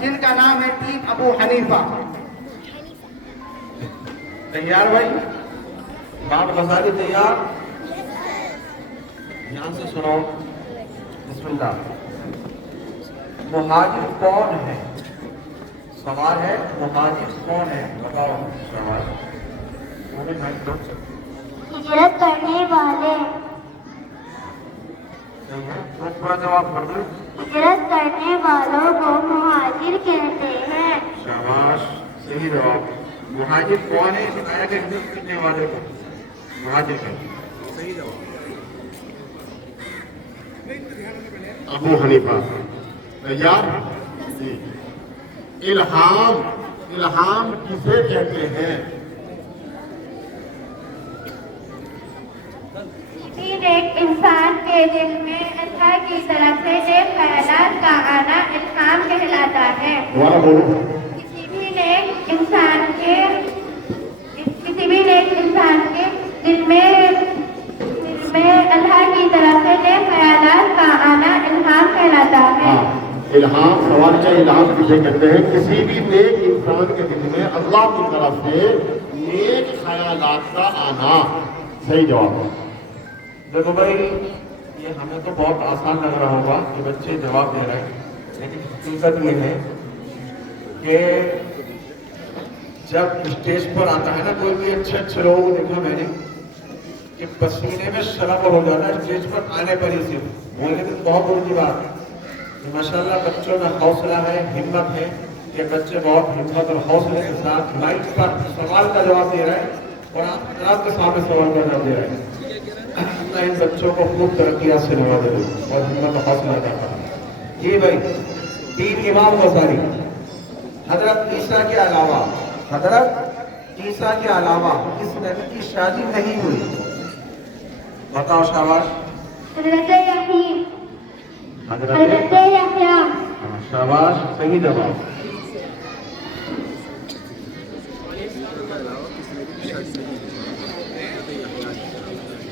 جن کا نام ہے ٹیم ابو حنیفہ. تیار بھائی؟ بات غزالی تیار؟ یہاں سے سنو. بسم اللہ. مہاجر کون ہے؟ سوال ہے مہاجر کون ہے؟ بتاؤ سوال. ہجرت کرنے والے. پورا جواب کر دو. ہجرت کرنے والوں کو مہاجر کہتے ہیں. شاباش، صحیح جواب. مہاجر کون ہے؟ بتایا کہ ہجرت کرنے والے کو مہاجر کہتے ہیں. صحیح جواب. ابو حنیفہ. تیار؟ جی. الہام کسے کہتے ہیں؟ کسی ایک انسان کے دل میں اللہ کی طرف سے نیک خیالات کا آنا الہام کہلاتا ہے. دوبارہ بولو. کسی بھی نیک انسان کے دل میں اللہ کی طرف سے نیک خیالات کا آنا الہام کہلاتا ہے. الہام، سوال کا الہام کسے کہتے ہیں؟ کسی بھی نیک انسان کے دل میں اللہ کی طرف سے نیک خیالات کا آنا. صحیح جواب. دیکھو بھائی، یہ ہمیں تو بہت آسان لگ رہا ہوگا کہ بچے جواب دے رہے ہیں، لیکن حقیقت یہ ہے کہ جب اسٹیج پر آتا ہے نا کوئی بھی، اچھے لوگوں کو دیکھا میں نے کہ پسینے میں شراب ہو جاتا ہے اسٹیج پر آنے پر ہی. صرف بولنے کی بہت بڑی کی بات ہے. ماشاءاللہ بچوں میں حوصلہ ہے، ہمت ہے کہ بچے بہت ہمت اور حوصلے کے ساتھ مائک پر سوال کا جواب دے رہے ہیں اور آپ کے سامنے سوال کا جواب دے رہے ہیں. اللہ ان بچوں کو خوب ترقیات سے نوازے اور ہمت اور حوصلہ دیتا ہے. جی بھائی، تین امام غزالی. حضرت عیسیٰ کے علاوہ اس نبی کی شادی نہیں ہوئی. بتاؤ. شاباش. حضرت یحییٰ. شاباش، صحیح جواب.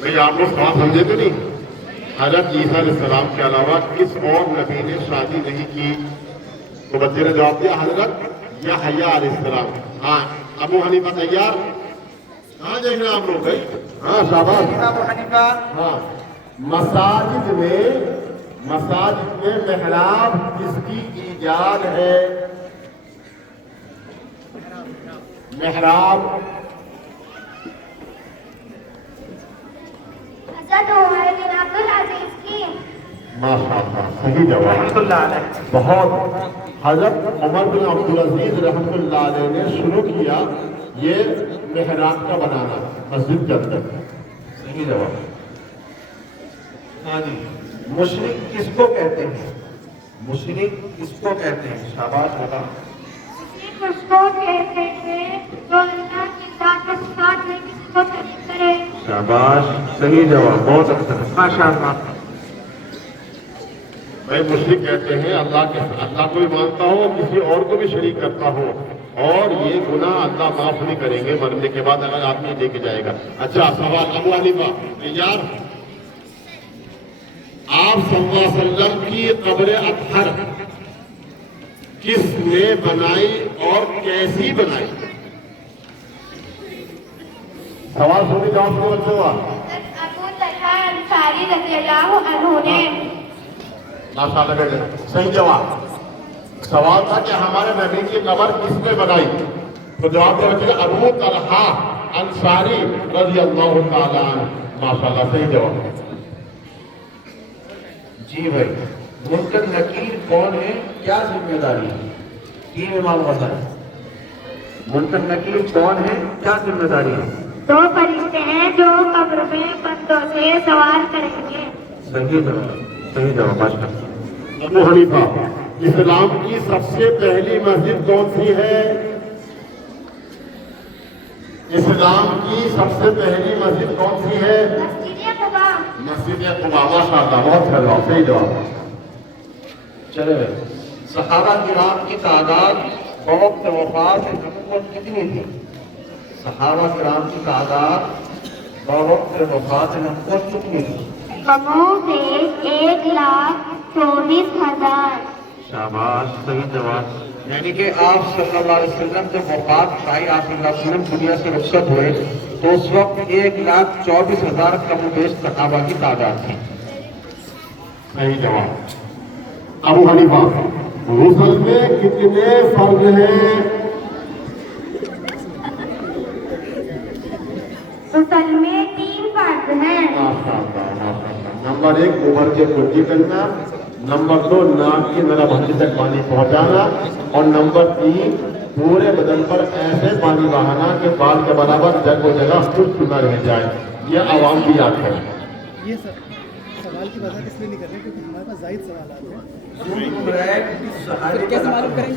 بھئی آپ لوگ سوال سمجھے تو نہیں؟ حضرت عیسیٰ علیہ السلام کے علاوہ کس اور نبی نے شادی نہیں کی؟ تو بچے نے جواب دیا حضرت یحییٰ علیہ السلام. ہاں ابو حنیفہ تیار؟ ہاں دیکھ رہے آپ لوگ بھائی. ہاں شاباش. ابو حنیفہ. ہاں. مساجد میں محراب کس کی ایجاد ہے؟ محراب. حضرت عمر بن عبدالعزیز کی. ماشاءاللہ، صحیح جواب. رحمۃ اللہ علیہ. بہت. حضرت عمر بن عبدالعزیز رحمۃ اللہ علیہ نے شروع کیا یہ محراب کا بنانا مسجد کے اندر. صحیح جواب. ہاں جی. مشرک کس کو کہتے ہیں؟ مشرک کس کو کہتے ہیں؟ شاباش. بتا. مشرک اس کو کہتے ہیں جو اللہ کی ذات کے ساتھ میں کسی کو شریک کرے. شاباش، صحیح جواب. بہت اچھا. ماشاءاللہ. بھائی مشرک کہتے ہیں اللہ کو بھی مانتا ہو، کسی اور کو بھی شریک کرتا ہو، اور یہ گناہ اللہ معاف نہیں کریں گے مرنے کے بعد اگر آدمی لے کے جائے گا. اچھا سوال. ابو حنیفہ تیار؟ آپ صلی اللہ علیہ وسلم کی قبر اطہر کس نے بنائی اور کیسی بنائی؟ سوال سنی جواب کو بچوں کا. ابو طلحہ انصاری رضی اللہ عنہ نے. ماشاءاللہ بیٹے، صحیح جواب. سوال تھا کہ ہمارے نبی کی قبر کس نے بنائی، تو جواب دے رکھے ابو طلحہ انصاری رضی اللہ تعالیٰ عنہ. ماشاءاللہ، صحیح جواب. جی بھائی، منکر نکیر کون ہے؟ کیا ذمہ داری ہے؟ تین امام غزالی. منکر نکیر کون ہے؟ کیا ذمہ داری ہے؟ دو فرشتے ہیں جو قبر میں بندوں سے سوال کریں گے. صحیح جواب. صحیح جواب. ماشاءاللہ. ابو حنیفہ، اسلام کی سب سے پہلی مسجد کون سی ہے؟ اسلام کی سب سے پہلی مسجد کون سی ہے؟ مسجد قباء. مسجد قباء. ماشاءاللہ، بہت جواب. صحیح جواب. چلے صحابہ کرام کی تعداد بوقت وفات نبوت کتنی تھی؟ صحابہ کرام کی تعداد بوقت وفات نبوت کتنی تھی؟ کمو بیش 1,24,000. شاباش، صحیح جواب. یعنی کہ آپ صلی اللہ علیہ وسلم جب وفات پائی، آپ صلی اللہ علیہ وسلم دنیا سے رخصت ہوئے تو اس وقت 1,24,000 کم و بیش صحابہ کی تعداد تھی. صحیح جواب. ابو حنیفہ غسل میں کتنے فرض ہیں؟ غسل میں 3 فرض ہیں. نمبر 1 اوپر سے کلچی کرنا، نمبر 2 ناک کی نرم ہڈی تک پانی پہنچانا، اور نمبر 3 پورے بدن پر ایسے پانی بہانا کہ بال کے برابر جگہ جگہ خشک نہ رہ جائے. یہ عوام کی یاد ہے. یہ سوال کی وضاحت اس لیے نہیں کر رہے کیونکہ ہمارے پاس زائد سوالات ہیں. پھر کیسے معلوم کریں گے؟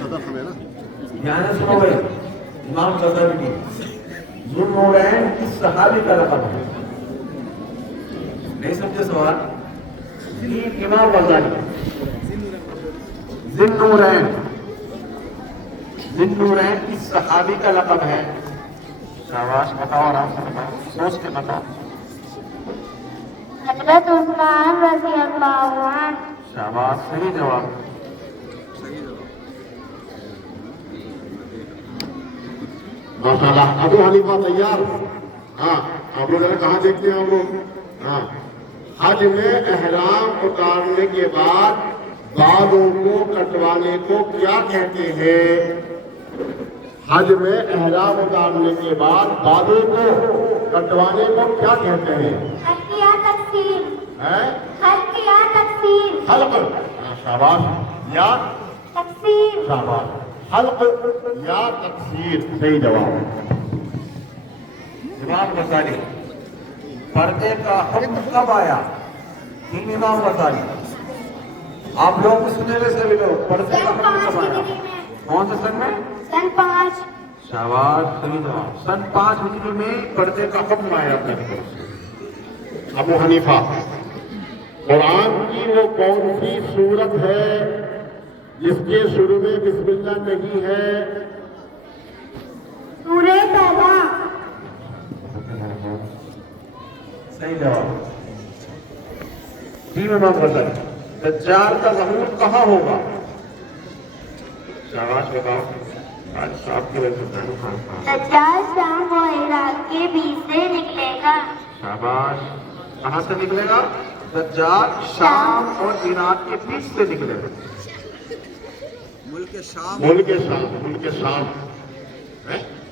یہاں سنو بھائی، امام غزالی کی ذوالنورین کس صحابی کا لقب ہے؟ نہیں سمجھے سوال؟ امام غزالی ذوالنورین کس صحابی کا لقب ہے؟ شاباش، بتاؤ آرام سے بتاؤ، سوچ کے بتاؤ. حضرت عثمان رضی اللہ عنہ. شاباش، صحیح جواب. ماشاء اللہ. ابو حنیفہ تیار؟ ہاں. آپ لوگ کہاں دیکھتے ہیں ہم لوگ؟ ہاں. حج میں احرام اتارنے کے بعد بالوں کو کٹوانے کو کیا کہتے ہیں؟ حج میں احرام اتارنے کے بعد بالوں کو کٹوانے کو کیا کہتے ہیں؟ حلق یا تقصیر. ہیں؟ حلق یا تقصیر. حلق. شاباش. یا تقصیر. شاباش. حلق یا تقصیر. صحیح جواب. امام غزالی پردے کا حکم کب آیا؟ امام غزالی. آپ لوگ سنے ہوئے سبھی لوگ، پردے کا سن حکم 5 کب آیا؟ ہجری میں. کون سے سن میں؟ سن 5. شاباش، صحیح جواب. سن 5 ہجری میں پردے کا حکم آیا تھا. ابو حنیفہ قرآن کی وہ کون سی سورت ہے جس کے شروع میں بسم اللہ نہیں ہے؟ سورہ توبہ. صحیح جواب. امام غزالی دجال کا ظہور کہاں ہوگا؟ شاباش، بتاؤ. آج صاحب کی وجہ سے دجال شام و عراق کے بیچ سے نکلے گا. شاباش. کہاں سے نکلے گا؟ دجال شام اور عراق کے بیچ سے نکلے گا. ملک شام.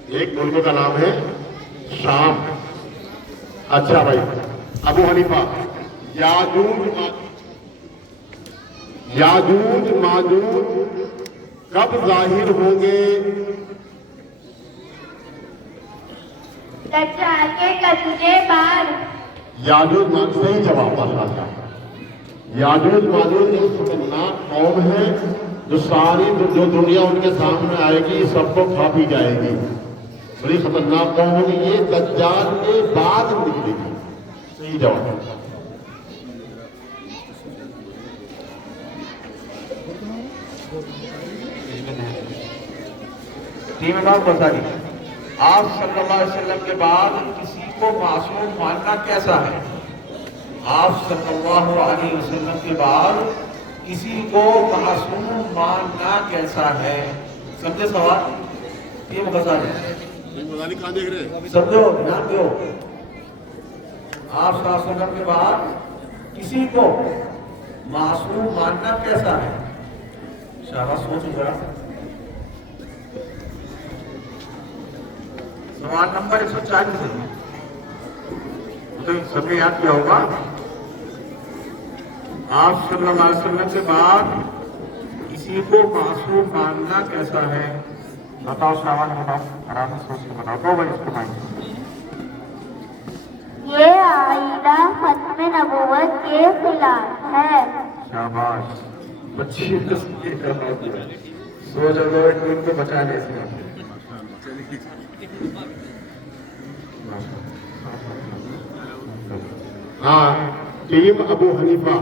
ایک ملک کا نام ہے شام. اچھا بھائی. ابو حنیفہ یاجوج ماجوج کب ظاہر ہوں گے؟ دجال کے قتل کے بعد. یاجوج ماجوج. صحیح جواب. ماشاءاللہ. یاجوج ماجوج ایک خطرناک قوم ہے جو ساری جو دنیا ان کے سامنے آئے گی سب کو کھا پی جائے گی. بڑی خطرناک قوم ہوگی. یہ دجال کے بعد نکلے گی. صحیح جواب. امام غزالی آپ صلی اللہ علیہ وسلم کے بعد کسی کو معصوم ماننا کیسا ہے؟ آپ صلی اللہ علیہ وسلم کے بعد کسی کو معصوم ماننا کیسا ہے؟ سمجھے سوال؟ امام غزالی کہاں دیکھ رہے ہیں؟ سمجھو، دھیان دو. آپ صلی اللہ علیہ وسلم کے بعد کسی کو معصوم ماننا کیسا ہے؟ شاباش، سوچو ذرا. سوال نمبر 140 ہے. تو سب نے یاد کیا ہوگا. آپ صلی اللہ علیہ وسلم کے بعد کسی کو معصوم ماننا کیسا ہے؟ بتاؤ سوال، بتاؤ آرام سے سوچ کے بتاؤ. دو بھائی اس کو مائیں. یہ آئینہ ختم نبوت کے خلاف ہے. شاباش. بچی سو جگہ ان کو بچانے سے. ہاں. ٹیم ابو حنیفہ.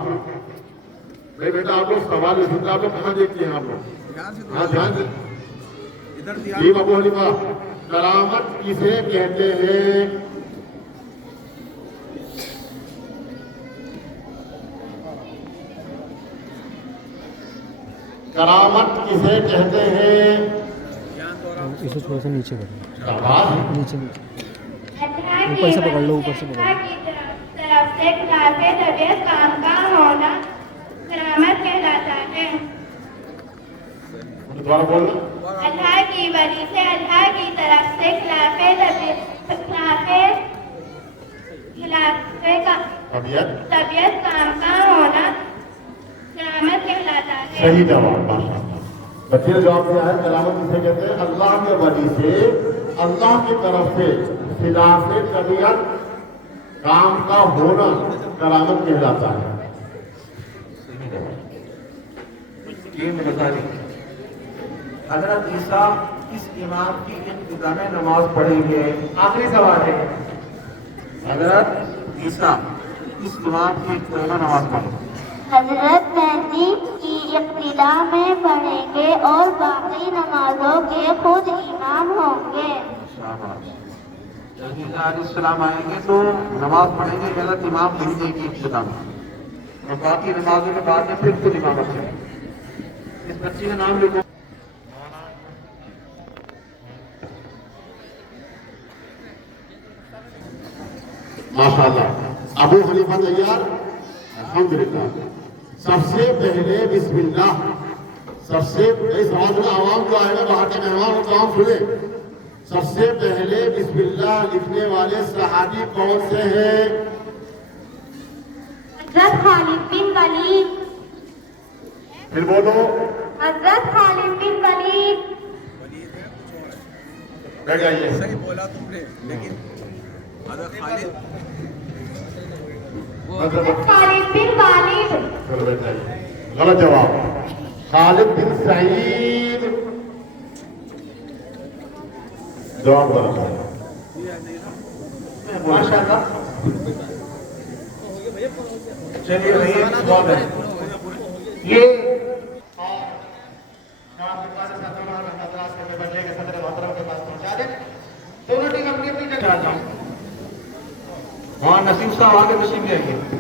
بھائی بیٹا آپ لوگ سوال نہیں سنتے. آپ لوگ کہاں دیکھتے ہیں؟ آپ لوگ ہاں دھیان سے. ٹیم ابو حنیفہ کرامت کسے کہتے ہیں؟ کرامت کسے کہتے ہیں؟ اسے تھوڑا سا نیچے کرو، آواز نیچے نیچے اللہ اوپر سے پکڑ لو، اوپر سے پکڑ لو۔ اللہ کی طرف سے خلاف طبیعت کام کا ہونا کرامت کہلاتا ہے۔ دوبارہ بولنا۔ اللہ کی وجہ سے اللہ کی طرف سے خلاف طبیعت کام کا ہونا کرامت کہلاتا ہے۔ صحیح جواب، ماشاء اللہ۔ بچے نے جواب دیا ہے کرامت کسے کہتے ہیں؟ اللہ کے ولی سے، اللہ کی طرف سے خلاف طبیعت کام کا ہونا کرامت کہلاتا ہے۔ حضرت عیسیٰ اس امام کی ابتدا میں نماز پڑھیں گے؟ آخری سوال ہے، حضرت عیسیٰ اس امام کی ابتدا میں نماز پڑھیں گے؟ حضرت مہدی کی ابتدا میں پڑھیں گے اور باقی نمازوں کے خود امام ہوں گے۔ شاباش۔ جب عیسیٰ علیہ السلام آئیں گے تو نماز پڑھیں گے حضرت امام مہدی کی ابتدا میں، اور باقی نمازوں کے بعد میں پھر خود امام رکھیں گے۔ اس بچی کا نام لکھو۔ ماشاءاللہ۔ ابو حنیفہ تیار؟ الحمدللہ۔ سب سے پہلے بسم اللہ، سب سے اس عوام جو آئے گا باہر کے مہمان وہ کام سنیں۔ سب سے پہلے بسم اللہ لکھنے والے صحابی کون سے ہیں؟ حضرت خالد بن ولید۔ پھر بولو۔ حضرت خالد بن ولید۔ بیٹھ جائیے۔ صحیح بولا تم نے، لیکن حضرت خالد حضرت خالد بن والد۔ چلو بیٹھ جائیے۔ غلط جواب، خالد بن سعید۔ جواب غلط ہے۔ ماشاء اللہ۔ چلیے بھائی جواب ہے یہ دونوں ٹیم اپنی اپنی چاہتا ہوں۔ وہاں نسیم صاحب آگے تشریف لے آئیے۔